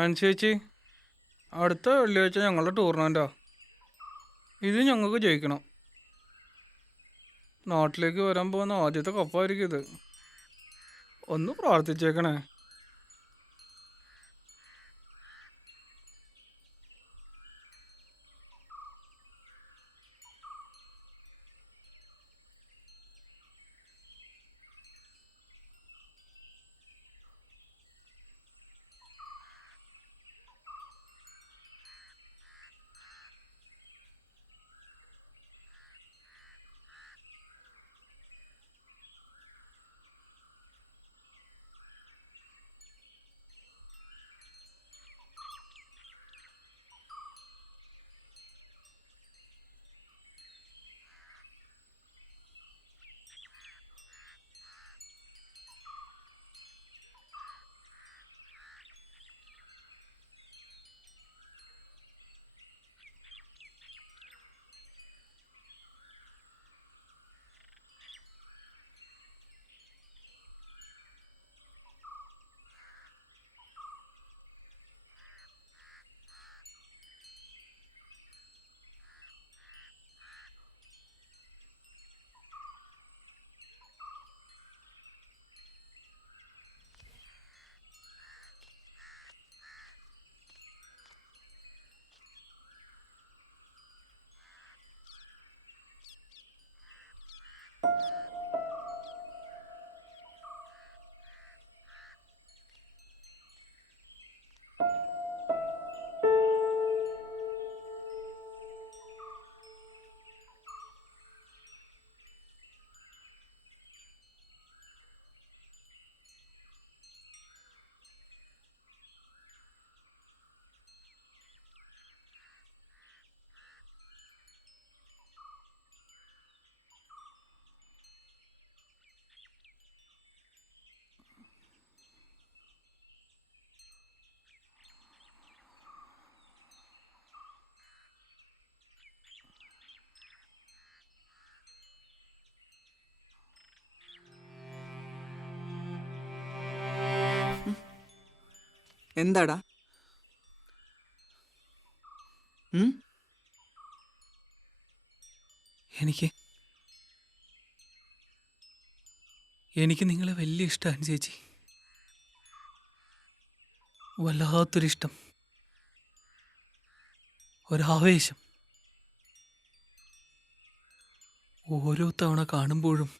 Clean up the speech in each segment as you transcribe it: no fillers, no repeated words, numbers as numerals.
അനുസരിച്ച് അടുത്ത വെള്ളിയാഴ്ച ഞങ്ങളുടെ ടൂർണമെൻറ്റാ. ഇത് ഞങ്ങൾക്ക് ജയിക്കണം. നാട്ടിലേക്ക് വരാൻ പോകുന്ന ആദ്യത്തെ കപ്പായിരിക്കും ഇത്. ഒന്ന് പ്രാർത്ഥിച്ചേക്കണേ. എന്താടാ? എനിക്ക് നിങ്ങളെ വലിയ ഇഷ്ടമാണ് ചേച്ചി. വല്ലാത്തൊരിഷ്ടം, ഒരാവേശം. ഓരോ തവണ കാണുമ്പോഴും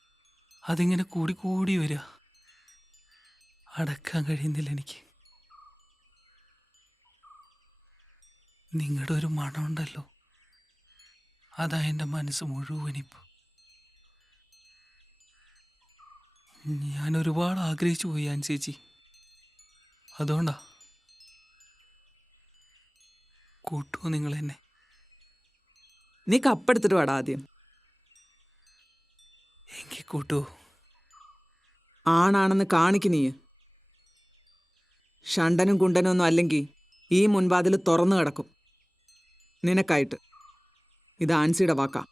അതിങ്ങനെ കൂടി വരിക. അടക്കാൻ കഴിയുന്നില്ല എനിക്ക്. നിങ്ങളുടെ ഒരു മണമുണ്ടല്ലോ, അതാ എൻ്റെ മനസ്സ് മുഴുവനിപ്പോൾ. ഞാൻ ഒരുപാട് ആഗ്രഹിച്ചു പോയി ചേച്ചി. അതുകൊണ്ടാ. കൂട്ടുമോ നിങ്ങൾ എന്നെ? നീ കപ്പെടുത്തിട്ട് വാടാ ആദ്യം. എങ്കിൽ കൂട്ടുമോ? ആണാണെന്ന് കാണിക്ക് നീ. ഷണ്ടനും കുണ്ടനും ഒന്നും അല്ലെങ്കിൽ ഈ മുൻവാതിൽ തുറന്നു കിടക്കും നിനക്കായിട്ട്. ഇത് ആൻസിയുടെ വാക്കാ.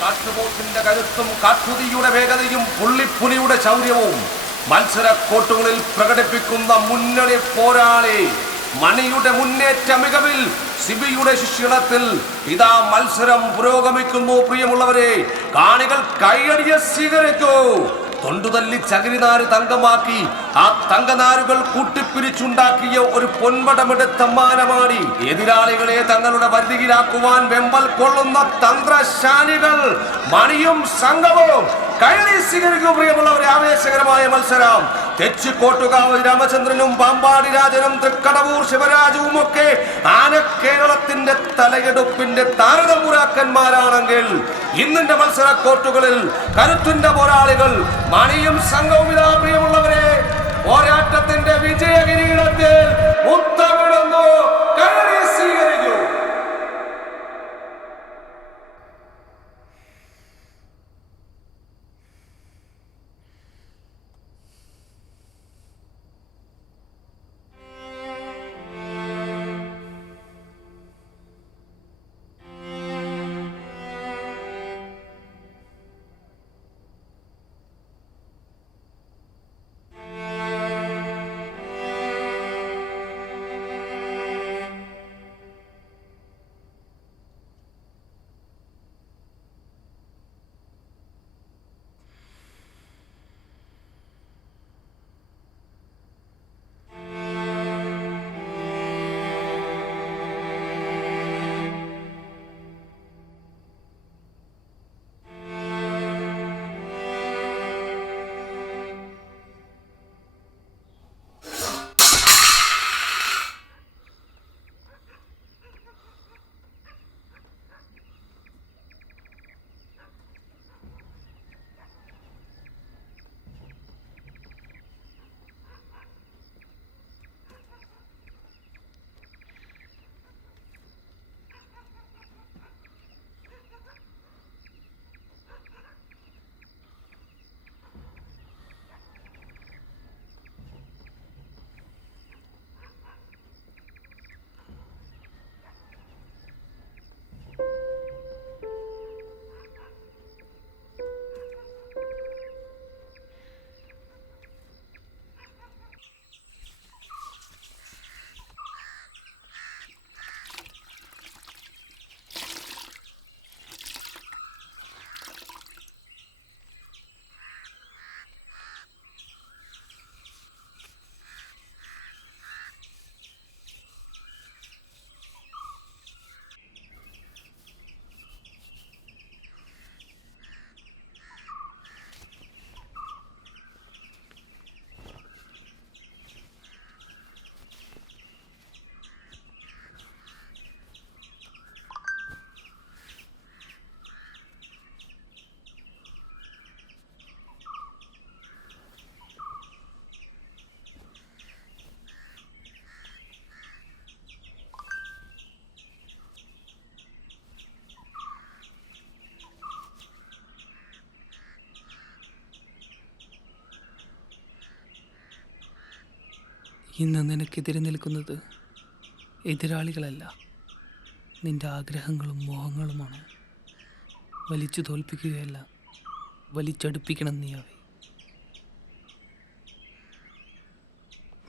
കാട്ടുപോത്തിന്റെ കരുത്തും കാട്ടുതീയുടെ വേഗതയും പുള്ളിപ്പുലിയുടെ ശൗര്യവും മത്സരക്കോട്ടുകളിൽ പ്രകടിപ്പിക്കുന്ന മുന്നണി പോരാളി മണിയുടെ മുന്നേറ്റ മികവിൽ സിബിയുടെ ശിക്ഷണത്തിൽ ഇതാ മത്സരം പുരോഗമിക്കുന്നു. പ്രിയമുള്ളവരെ, കാണികൾ കൈയടിയെ സ്വീകരിക്കൂ. തൊണ്ടുതല്ലി ചകിരിനാര് തങ്കമാക്കി ആ തങ്കനാരുകൾ കൂട്ടിപ്പിരിച്ചുണ്ടാക്കിയ ഒരു പൊൻപടമെടുത്ത മാനമാടി എതിരാളികളെ തങ്ങളുടെ വരുതിയിലാക്കുവാൻ വെമ്പൽ കൊള്ളുന്ന തന്ത്രശാലികൾ മണിയും സംഘവും കൈയടി സ്വീകരിക്കും. പ്രിയമുള്ളവരെ, ആവേശകരമായ മത്സരം തെച്ചിക്കോട്ടുകാവ് രാമചന്ദ്രനും പാമ്പാടി രാജനും തൃക്കടവൂർ ശിവരാജുവും ഒക്കെ ആനക്കേരളത്തിന്റെ തലയെടുപ്പിന്റെ താരതമ്പുരാക്കന്മാരാണെങ്കിൽ ഇന്നിന്റെ മത്സര കോർട്ടുകളിൽ കരുത്തിന്റെ പോരാളികൾ മണിയും സംഘവും ഇതാ പ്രിയമുള്ളവരെ പോരാട്ടത്തിന്റെ വിജയ കിരീടത്തിൽ മുത്തമിടുന്നു. കൈയടി സ്വീകരിക്കൂ. ഇന്ന് നിനക്കെതിരെ നിൽക്കുന്നത് എതിരാളികളല്ല, നിന്റെ ആഗ്രഹങ്ങളും മോഹങ്ങളുമാണ്. വലിച്ചു തോൽപ്പിക്കുകയല്ല, വലിച്ചടുപ്പിക്കണം നീ അവയെ.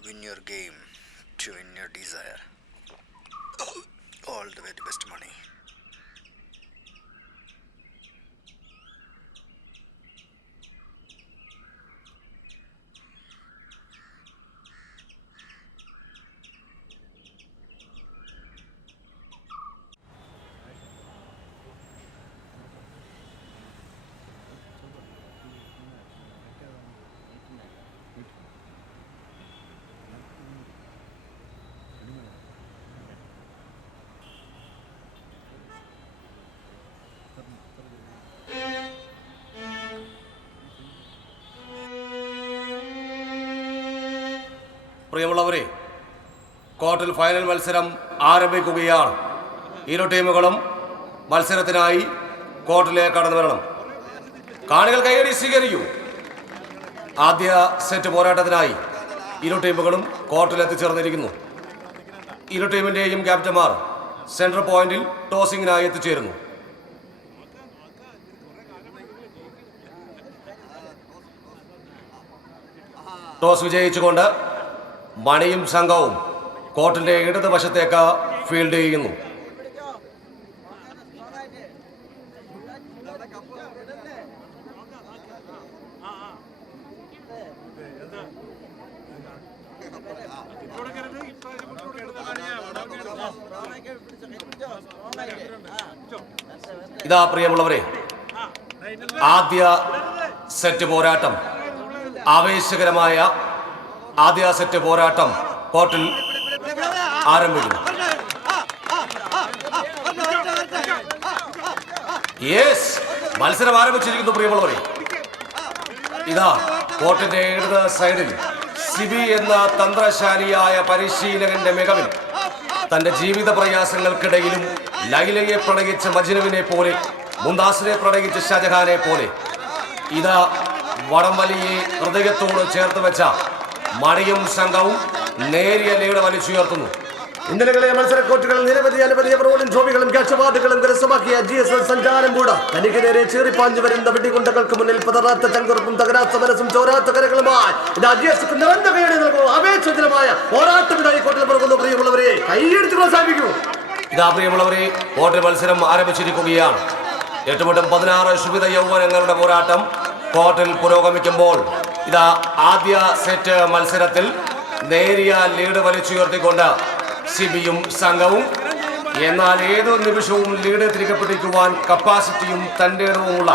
Win your game to win your desire. All the very best, Money. പ്രിയമുള്ളവരെ, ക്വാർട്ടർ ഫൈനൽ മത്സരം ആരംഭിക്കുകയാണ്. ഇരു ടീമുകളും മത്സരത്തിനായി കോർട്ടിലേക്ക് കടന്നു വരണം. കാണികൾ കൈയടി സ്വീകരിക്കൂ. ആദ്യ സെറ്റ് പോരാട്ടത്തിനായി ഇരു ടീമുകളും കോർട്ടിൽ എത്തിച്ചേർന്നിരിക്കുന്നു. ഇരു ടീമിൻ്റെയും ക്യാപ്റ്റന്മാർ സെൻട്രൽ പോയിന്റിൽ ടോസിങ്ങിനായി എത്തിച്ചേരുന്നു. ടോസ് വിജയിച്ചുകൊണ്ട് മണിയും സംഘവും കോർട്ടിന്റെ ഇടതുവശത്തേക്ക് ഫീൽഡ് ചെയ്യുന്നു. ഇതാ പ്രിയമുള്ളവരെ, ആദ്യ സെറ്റ് പോരാട്ടം ആവേശകരമായ ആദ്യ സെറ്റ് പോരാട്ടം കോർട്ടിൽ ആരംഭിക്കുന്നു. യെസ്, മത്സരം ആരംഭിച്ചിരിക്കുന്നു പ്രിയമുള്ളവരെ. ഇതാ കോർട്ടിന്റെ ഇടത് സൈഡിൽ സിബി എന്ന തന്ത്രശാലിയായ പരിശീലകന്റെ മികവിൽ തന്റെ ജീവിത പ്രയാസങ്ങൾക്കിടയിലും ലൈലയെ പ്രണയിച്ച മജ്നുവിനെ പോലെ, മുംതാസിനെ പ്രണയിച്ച ഷാജഹാനെ പോലെ ഇതാ വടംവലിയെ ഹൃദയത്തോട് ചേർത്ത് വെച്ച മണിയും സംഘവും നേരിയ ലീഡ് വലിച്ചുയർത്തുന്നു. ഇന്നലകളെ മത്സരക്കോട്ടുകളിൽ നിരവധി എവറോളും ട്രോഫികളും ക്യാച്ച് അവാർഡുകളും കരസ്ഥമാക്കിയ GSL സഞ്ചാരം കൂട തനിക്ക് നേരെ ചീറിപ്പാഞ്ഞു വരുന്ന വെടികുണ്ടകൾക്ക് മുന്നിൽ പതറാത്ത ചങ്കുറപ്പും തകരാത്ത മനസ്സും ചോരാത്ത കരകളുമായി അപേക്ഷമായ പോരാട്ടമിതായി കോട്ടിൽ പിറകുന്നു. പ്രിയമുള്ളവരെ, കൈയടിച്ച് പ്രോത്സാഹിപ്പിക്കൂ. ഇതാ പ്രിയമുള്ളവരെ, കോർട്ട് മത്സരം ആരംഭിച്ചിരിക്കുകയാണ്. 8-16 ശുഭിത യൗവനങ്ങളുടെ പോരാട്ടം കോർട്ടിൽ പുരോഗമിക്കുമ്പോൾ ഇതാ ആദ്യ സെറ്റ് മത്സരത്തിൽ നേരിയ ലീഡ് വലിച്ചുയർത്തിക്കൊണ്ട് സിബിയും സംഘവും, എന്നാൽ ഏതു നിമിഷവും ലീഡ് തിരികെ പിടിക്കുവാൻ കപ്പാസിറ്റിയും തന്റെ ഇടവുമുള്ള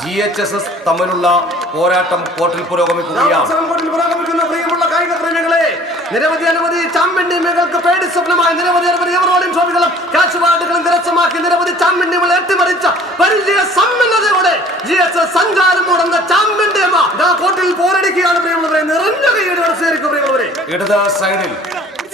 GHSS തമ്മിലുള്ള പോരാട്ടം കോർട്ടിൽ പുരോഗമിക്കുകയാണ്. പ്രിയമുള്ള കായിക പ്രേമികളെ, നിരവധി ചാമ്പ്യൻ ടീമുകൾക്ക് പേടി സ്വപ്നമായി നിരവധി എവറോളിംഗ് ട്രോഫികളും ക്യാഷ് അവാർഡുകളും കരസ്ഥമാക്കി നിരവധി ചാമ്പ്യൻ ടീമുകൾ എത്തിമറിച്ച പരിചയ സമ്പന്നതയോടെ GSL സഞ്ചാരം മൂടുന്ന ചാമ്പ്യൻ ടീം കോർട്ടിൽ പോരടിക്കുകയാണ്. പ്രിയമുള്ളവരെ, നിറഞ്ഞ കൈയ്യടി മനസ്സിലായിരിക്കും. പ്രിയമുള്ളവരെ, ഇടത് സൈഡിൽ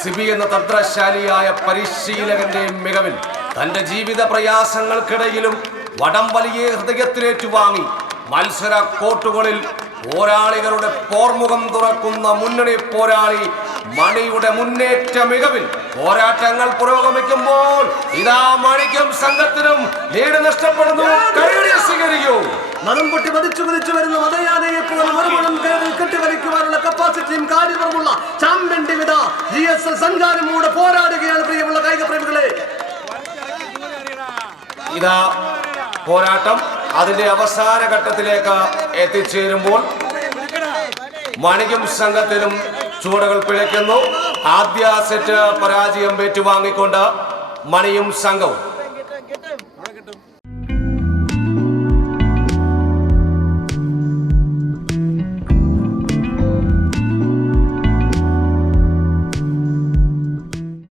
സിബി എന്ന തന്ത്രശാലിയായ പരിശീലകന്റെ മികവിൽ തന്റെ ജീവിത പ്രയാസങ്ങൾക്കിടയിലും വടംവലിയെ ഹൃദയത്തിലേറ്റുവാങ്ങി മത്സര കോർട്ടുകളിൽ പോരാളികളുടെ പോർമുഖം തുറക്കുന്ന മുന്നണി പോരാളി മണിയുടെ മുന്നേറ്റ മികവിൽ പോരാട്ടങ്ങൾ പുരോഗമിക്കുമ്പോൾ ഇതാ മണിക്കും സംഘത്തിനും ലീഡ് നഷ്ടപ്പെടുന്നു. സ്വീകരിക്കൂ. മനം പൊട്ടി പതിച്ചു കുതിച്ചു വരുന്ന മതയാനയെ പോലെ മറുപണം കെട്ടിവലിക്കുവാനുള്ള കപ്പാസിറ്റിയും കാര്യപരമുള്ള ചാമ്പ്യൻ ടീം ഇതാ GSL സഞ്ചാരം കൂടെ പോരാടുകയാണ്. പ്രിയമുള്ള കായിക പ്രേമികളെ, ഇതാ പോരാട്ടം അതിന്റെ അവസാന ഘട്ടത്തിലേക്ക് എത്തിച്ചേരുമ്പോൾ മണിക്കും സംഘത്തിനും ചുവടുകൾ പിഴയ്ക്കുന്നു. ആദ്യ സെറ്റ് പരാജയം ഏറ്റുവാങ്ങിക്കൊണ്ട് മണിയും സംഘവും